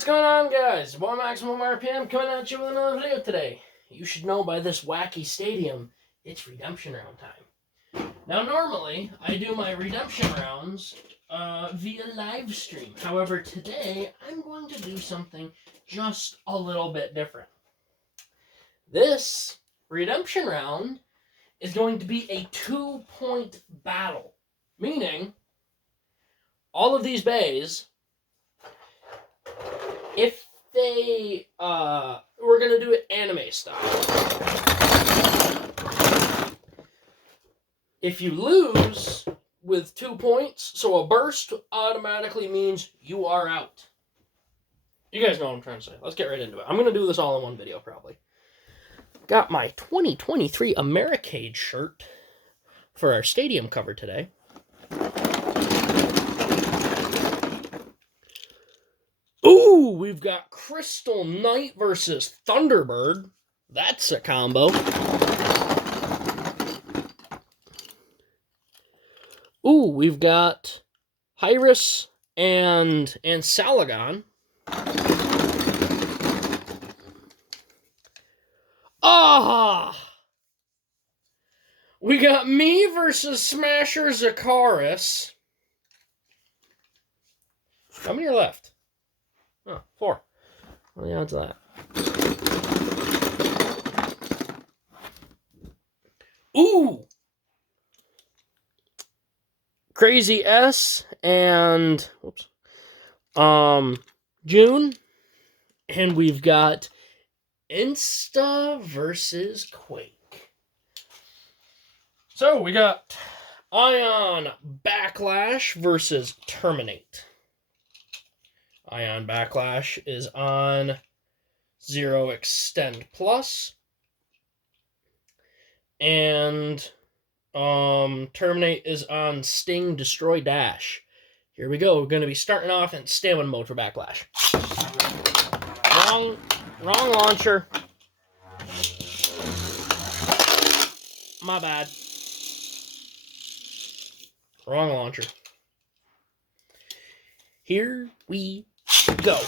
What's going on, guys? Boy Maximum RPM coming at you with another video today. You should know by this wacky stadium, it's redemption round time. Now, normally, I do my redemption rounds via live stream. However, today, I'm going to do something just a little bit different. This redemption round is going to be a 2-point battle. Meaning, all of these bays, if they, we're going to do it anime style. If you lose with 2 points, so a burst automatically means you are out. You guys know what I'm trying to say. Let's get right into it. I'm going to do this all in one video, probably. Got my 2023 Americade shirt for our stadium cover today. Ooh, we've got Crystal Knight versus Thunderbird. That's a combo. Ooh, we've got Hyris and Salagon. Ah! We got me versus Smasher Zakaris. How many are left? Oh, 4. What are the odds of that? Ooh! Crazy S and June. And we've got Insta versus Quake. So we got Ion Backlash versus Terminate. Ion Backlash is on Zero Extend Plus. And Terminate is on Sting Destroy Dash. Here we go. We're going to be starting off in stamina mode for Backlash. Wrong launcher. My bad. Wrong launcher. Here we go.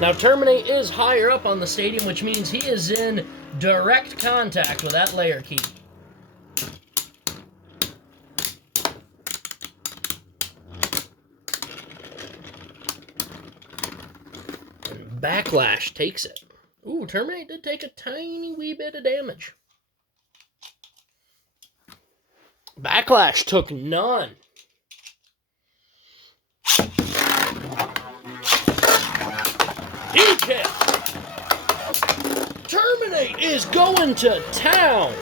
Now, Terminate is higher up on the stadium, which means he is in direct contact with that layer key. And Backlash takes it. Ooh, Terminate did take a tiny wee bit of damage. Backlash took none. Huge hit! Terminate is going to town!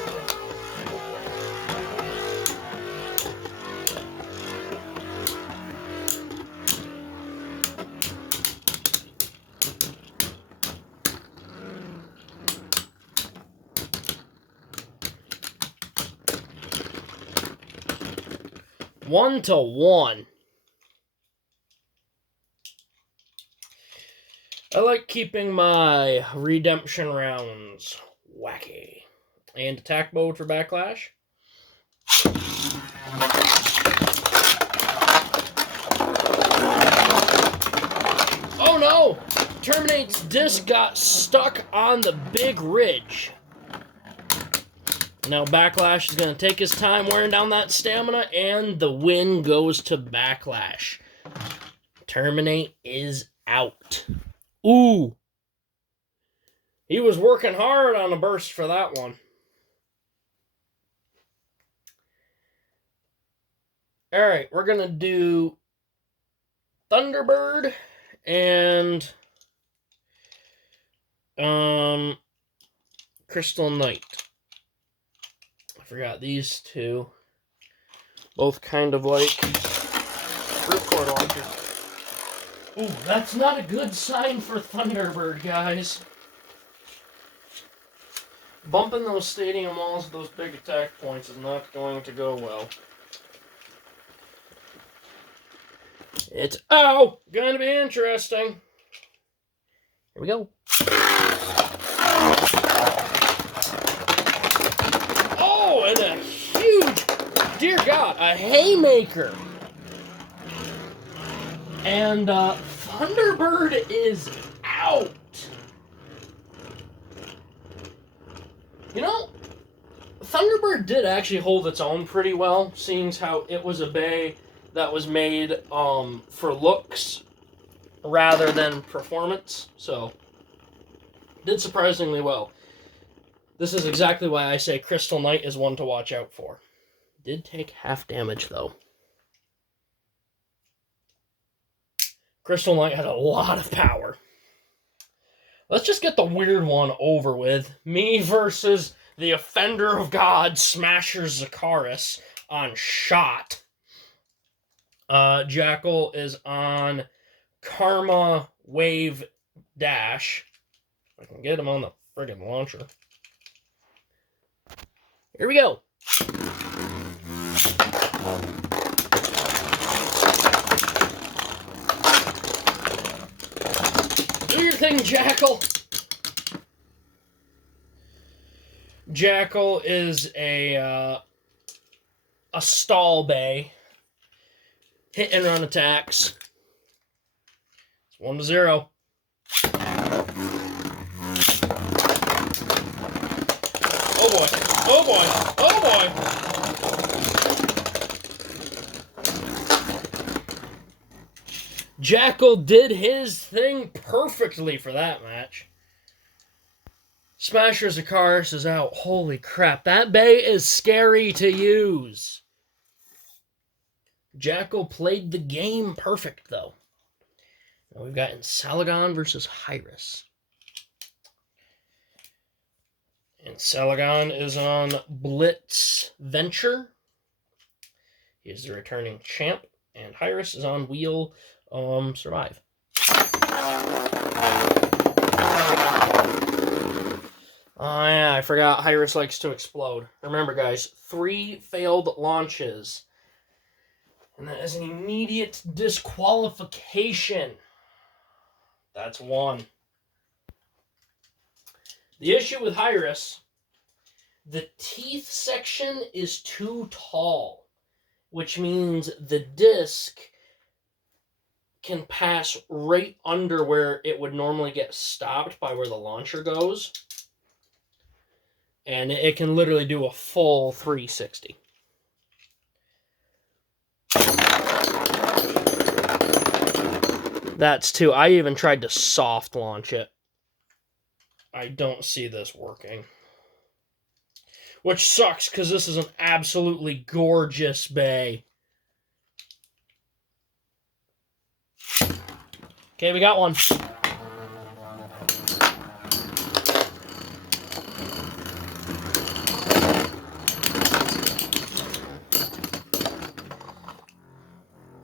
One to one. I like keeping my redemption rounds wacky. And attack mode for Backlash. Oh no! Terminate's disc got stuck on the big ridge. Now Backlash is going to take his time wearing down that stamina, and the win goes to Backlash. Terminate is out. Ooh. He was working hard on a burst for that one. Alright, we're going to do Thunderbird and Crystal Knight. I forgot these two. Both kind of like ripcord launcher. Ooh, that's not a good sign for Thunderbird, guys. Bumping those stadium walls with those big attack points is not going to go well. It's, going to be interesting. Here we go. Oh, and a huge, dear God, a haymaker. And Thunderbird is out. You know, Thunderbird did actually hold its own pretty well, seeing how it was a bay that was made for looks rather than performance. So, did surprisingly well. This is exactly why I say Crystal Knight is one to watch out for. Did take half damage, though. Crystal Knight had a lot of power. Let's just get the weird one over with. Me versus the Offender of God, Smasher Zakaris, on Shot. Jackal is on Karma Wave Dash. I can get him on the friggin' launcher. Here we go. Do your thing, Jackal. Jackal is a stall bay. Hit and run attacks. It's 1-0. Oh boy. Oh boy. Oh boy. Jackal did his thing perfectly for that match. Smasher Zakaris is out. Holy crap. That bay is scary to use. Jackal played the game perfect, though. Now we've got Ensalagon versus Hyris. Ensalagon is on Blitz Venture. He is the returning champ. And Hyris is on Wheel Survive. Oh yeah, I forgot Hyris likes to explode. Remember guys, 3 failed launches. And that is an immediate disqualification. That's 1. The issue with Hyris, the teeth section is too tall, which means the disc can pass right under where it would normally get stopped by where the launcher goes. And it can literally do a full 360. That's 2. I even tried to soft launch it. I don't see this working. Which sucks, because this is an absolutely gorgeous bay. Okay, we got one.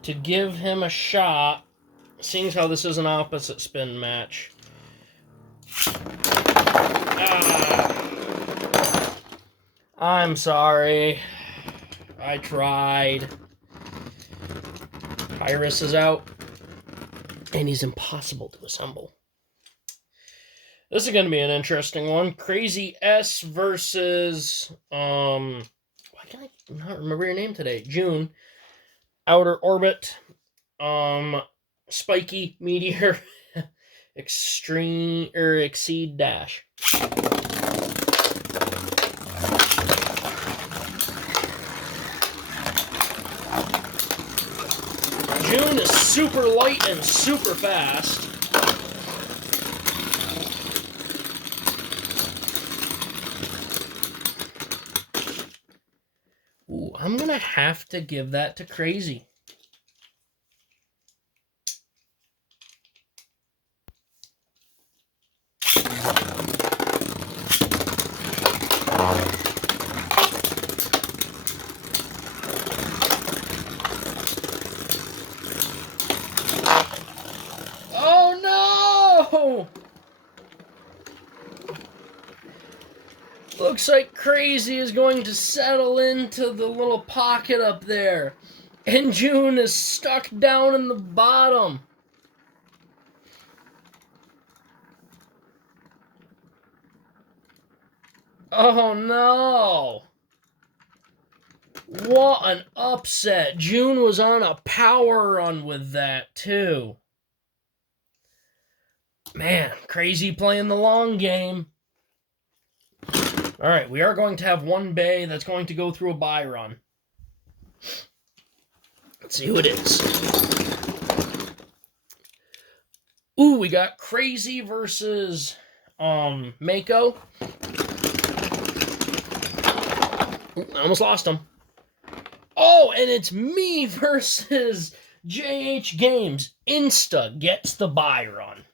To give him a shot, seeing how this is an opposite spin match. I'm sorry. I tried. Hyris is out. And he's impossible to assemble. This is going to be an interesting one. Crazy S versus... why can I not remember your name today? June. Outer Orbit. Spiky Meteor. Extreme... Exceed Dash. June is super light and super fast. Ooh, I'm gonna have to give that to Crazy. Looks like Crazy is going to settle into the little pocket up there. And June is stuck down in the bottom. Oh no! What an upset. June was on a power run with that, too. Man, crazy playing the long game. Alright, we are going to have one bay that's going to go through a buy run. Let's see who it is. Ooh, we got Crazy versus Mako. Ooh, I almost lost him. Oh, and it's me versus JH Games. Insta gets the buy run.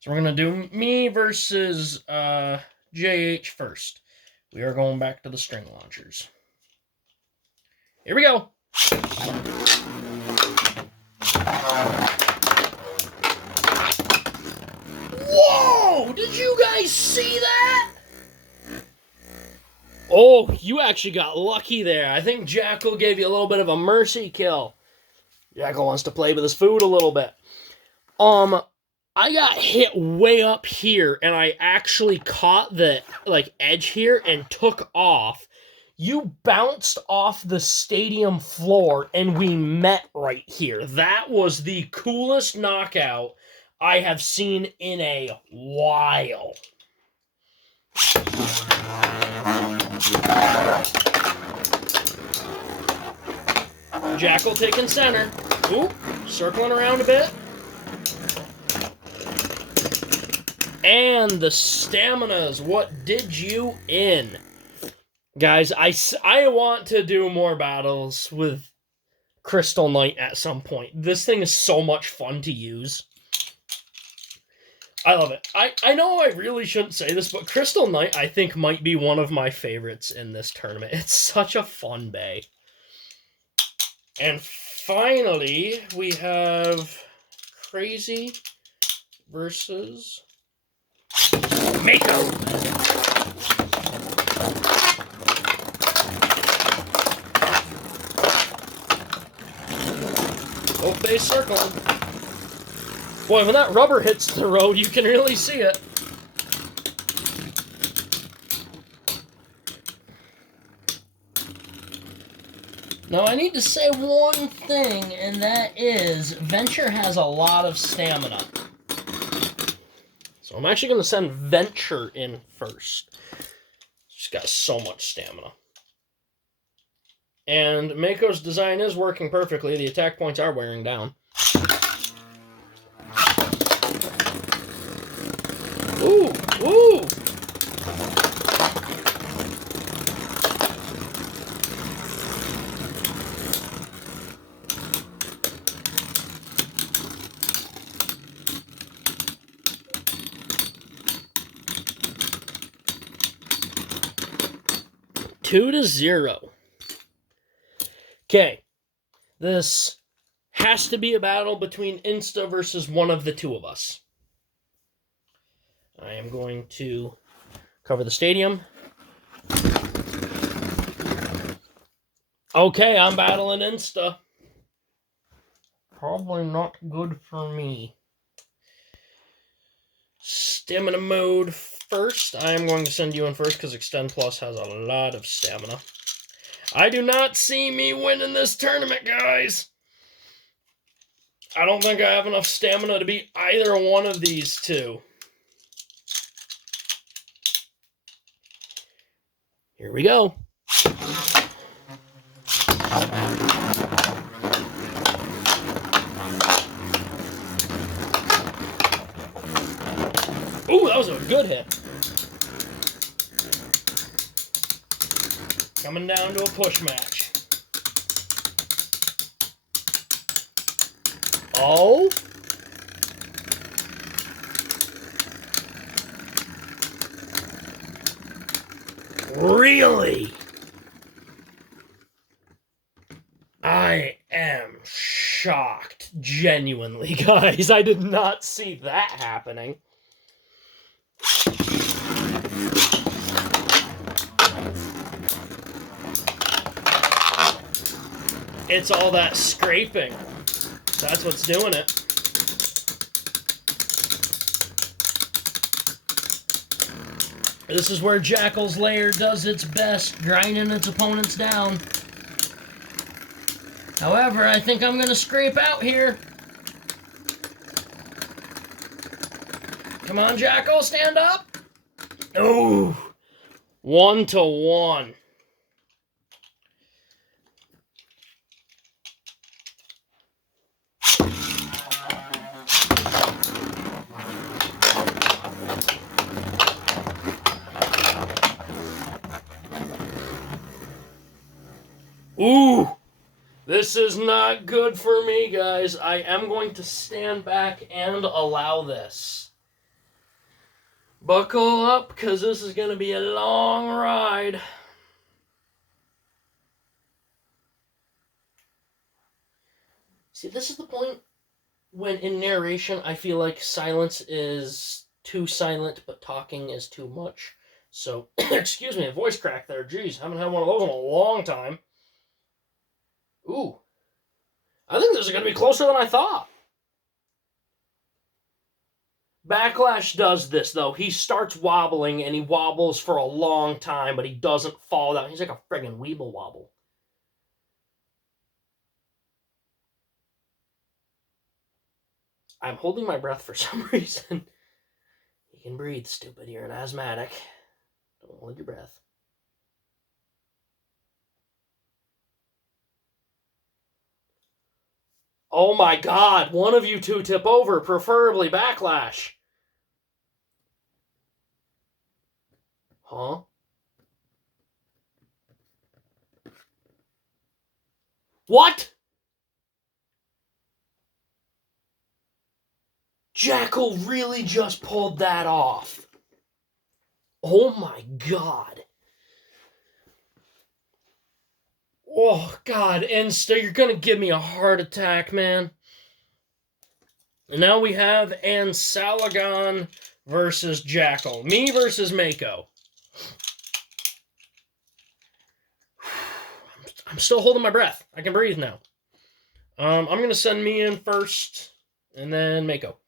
So we're going to do me versus JH first. We are going back to the string launchers. Here we go. Whoa! Did you guys see that? Oh, you actually got lucky there. I think Jackal gave you a little bit of a mercy kill. Jackal wants to play with his food a little bit. I got hit way up here, and I actually caught the edge here and took off. You bounced off the stadium floor, and we met right here. That was the coolest knockout I have seen in a while. Jackal taking center. Ooh, circling around a bit. And the staminas, what did you in? Guys, I want to do more battles with Crystal Knight at some point. This thing is so much fun to use. I love it. I know I really shouldn't say this, but Crystal Knight, I think, might be one of my favorites in this tournament. It's such a fun bay. And finally, we have Crazy versus Mako. Both bays circling. Boy, when that rubber hits the road, you can really see it. Now, I need to say one thing, and that is Venture has a lot of stamina. So I'm actually going to send Venture in first. She's got so much stamina. And Mako's design is working perfectly. The attack points are wearing down. Ooh, ooh! Two to 0. Okay, this has to be a battle between Insta versus one of the two of us. I am going to cover the stadium. Okay, I'm battling Insta. Probably not good for me. Stamina mode first. I am going to send you in first because Extend Plus has a lot of stamina. I do not see me winning this tournament, guys. I don't think I have enough stamina to beat either one of these two. Here we go. Ooh, that was a good hit. Coming down to a push match. Oh. Really? I am shocked. Genuinely, guys. I did not see that happening. It's all that scraping. That's what's doing it. This is where Jackal's Lair does its best, grinding its opponents down. However, I think I'm going to scrape out here. Come on, Jackal, stand up. Oh, 1-1. Ooh, this is not good for me, guys. I am going to stand back and allow this. Buckle up, because this is going to be a long ride. See, this is the point when in narration I feel like silence is too silent, but talking is too much. So, excuse me, a voice crack there. Jeez, haven't had one of those in a long time. Ooh. I think this is going to be closer than I thought. Backlash does this, though. He starts wobbling, and he wobbles for a long time, but he doesn't fall down. He's like a friggin' Weeble Wobble. I'm holding my breath for some reason. You can breathe, stupid. You're an asthmatic. Don't hold your breath. Oh my god, one of you two tip over, preferably Backlash. Huh? What? Jackal really just pulled that off. Oh my god. Oh god, Insta, you're gonna give me a heart attack, man. And now we have Ansalagon versus Jackal. Me versus Mako. I'm still holding my breath. I can breathe now. I'm going to send me in first, and then Mako.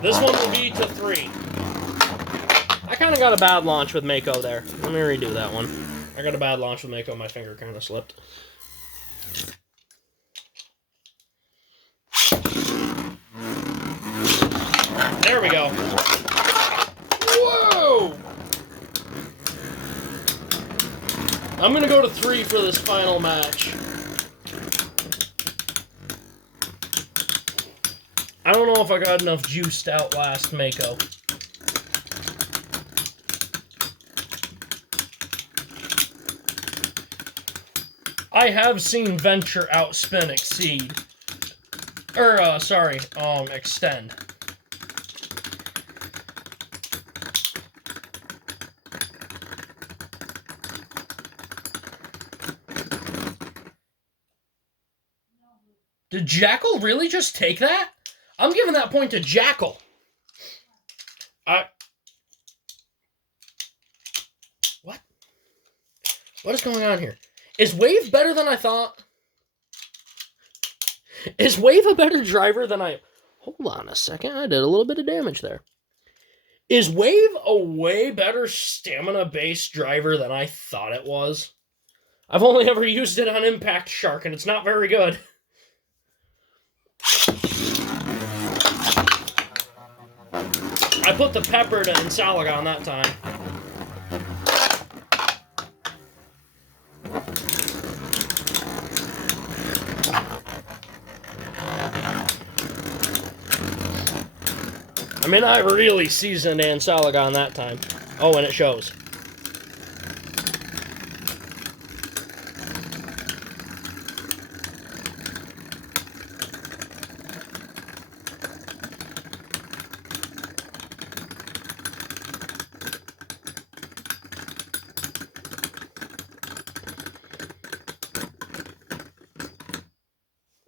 This one will be to 3. I kind of got a bad launch with Mako there. Let me redo that one. I got a bad launch with Mako. My finger kind of slipped. There we go. Whoa! I'm going to go to 3 for this final match. I don't know if I got enough juice to outlast Mako. I have seen Venture outspin Exceed. Extend. Did Jackal really just take that? I'm giving that point to Jackal. What? What is going on here? Is Wave better than I thought? Is Wave a better driver than I... Hold on a second. I did a little bit of damage there. Is Wave a way better stamina-based driver than I thought it was? I've only ever used it on Impact Shark, and it's not very good. I put the pepper to Ansalagon that time. I mean, I really seasoned Ansalagon that time. Oh, and it shows.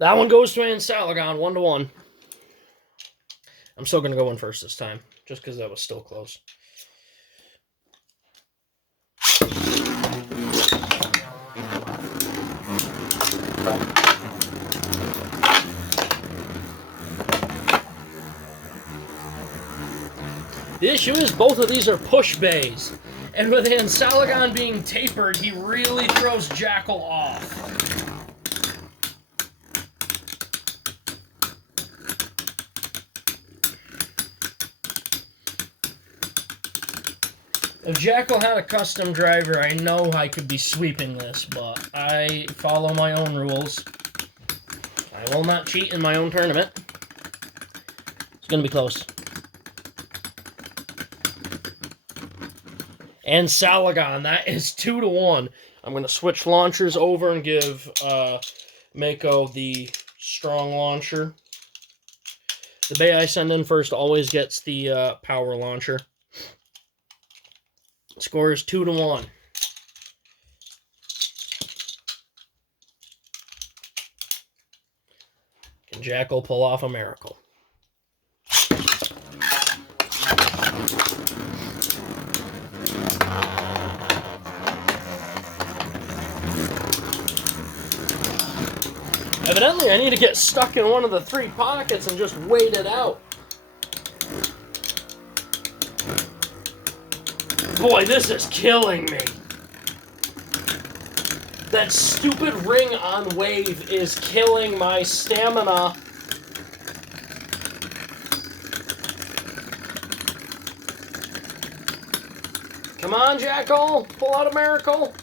That one goes to Ansalagon, 1-1. I'm still going to go in first this time, just because that was still close. The issue is both of these are push bays. And with Ansalagon being tapered, he really throws Jackal off. If Jackal had a custom driver, I know I could be sweeping this, but I follow my own rules. I will not cheat in my own tournament. It's going to be close. Ansalagon, that is 2-1. I'm going to switch launchers over and give Mako the strong launcher. The bay I send in first always gets the power launcher. Score is 2-1. Can Jackal pull off a miracle? Evidently, I need to get stuck in one of the 3 pockets and just wait it out. Boy, this is killing me. That stupid ring on wave is killing my stamina. Come on, Jackal. Pull out a miracle.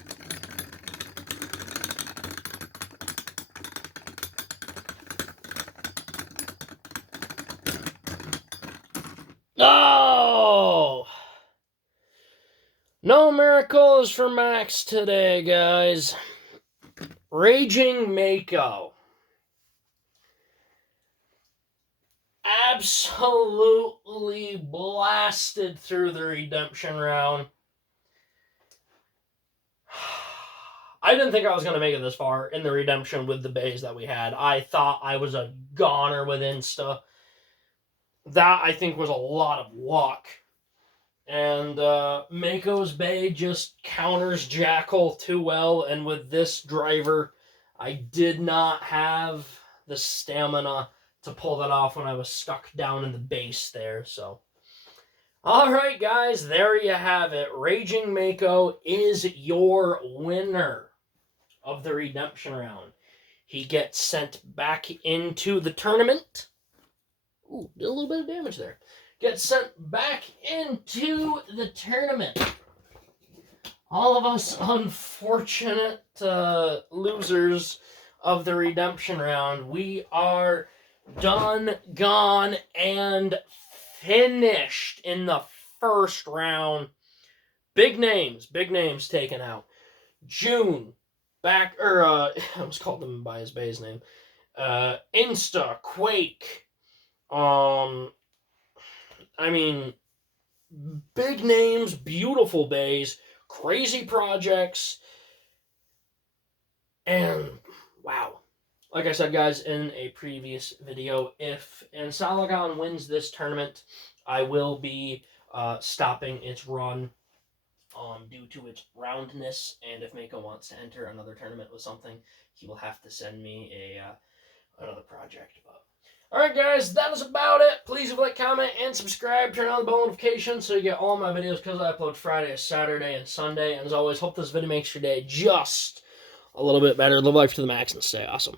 Oh! No miracles for Max today, guys. Raging Mako. Absolutely blasted through the redemption round. I didn't think I was going to make it this far in the redemption with the bays that we had. I thought I was a goner with Insta. That, I think, was a lot of luck. And Mako's bay just counters Jackal too well. And with this driver, I did not have the stamina to pull that off when I was stuck down in the base there. So, all right, guys, there you have it. Raging Mako is your winner of the redemption round. He gets sent back into the tournament. Ooh, did a little bit of damage there. Gets sent back into the tournament. All of us unfortunate losers of the redemption round, we are done, gone, and finished in the first round. Big names taken out. June, I almost called him by his bay's name. Insta, Quake. I mean, big names, beautiful bays, crazy projects, and wow. Like I said, guys, in a previous video, if Ansalagon wins this tournament, I will be stopping its run due to its roundness, and if Mako wants to enter another tournament with something, he will have to send me another project. But alright, guys, that is about it. Please leave a like, comment, and subscribe. Turn on the bell notifications so you get all my videos because I upload Friday, Saturday, and Sunday. And as always, hope this video makes your day just a little bit better. Live life to the max and stay awesome.